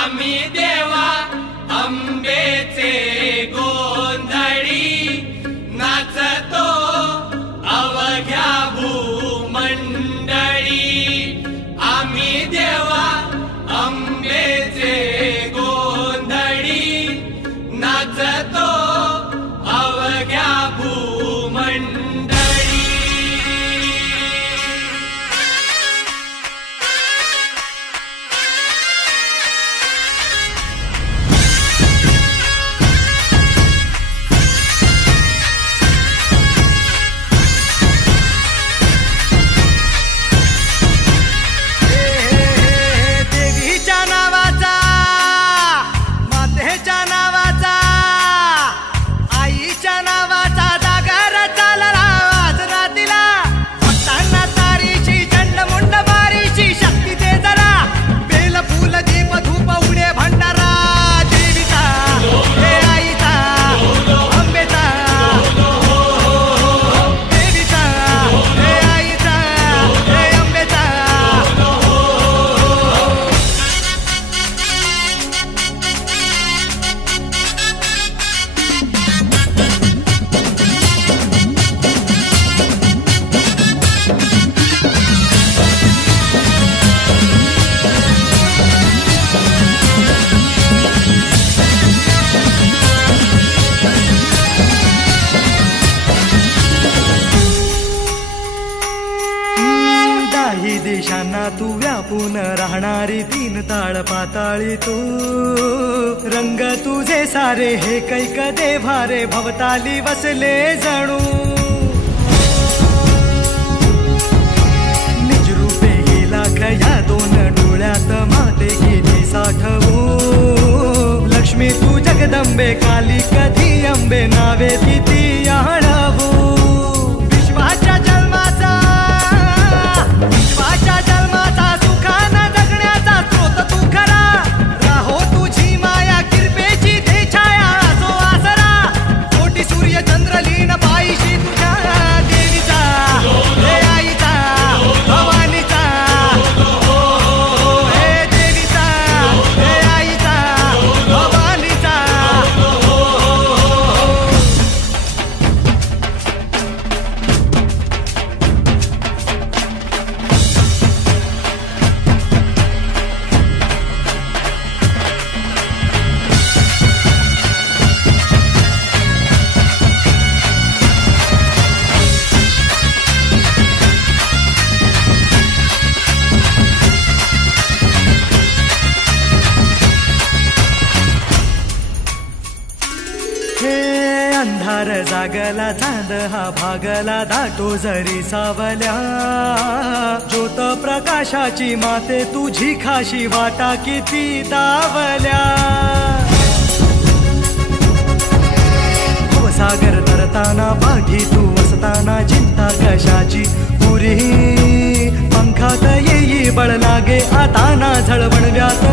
आम्ही देवा अंबेचे गोंधळी नाचतो अवघ्या भूमंडळी। आम्ही देवा अंबेचे गोंधळी नाचतो अवघ्या भूमंडळी। देशांना तू व्यापून राहणारी तीन ताळ पाताळी तू। रंग तुझे सारे हे कैक देभारे भवताली वसले जणू। निज रूपे ही लाख या दोन डोळ्यात माते गेली साठवू। लक्ष्मी तू जगदंबे काली कधी अंबे नावे तिथी आळवू। विश्वाच्या जन्माचा सुखाना जगण्याचा स्रोत तू खरा। राहो तुझी माया कृपेची दे छाया असो आसरा। कोटी सूर्य चंद्र लीन पायीशी तुझ्या देवीचा हे आईचा भवानीचा। हे देवीचा हे आईचा भवानीचा। अंधार जागला चांद हा भागला दाटो जरी सावल्या। ज्योत प्रकाशाची माते तुझी खाशी वाटा किती दावल्या। सागर तरताना पाठी तू असताना चिंता कशाची पुरी। पंखात येई बळ लागे आता ना झळवण व्यात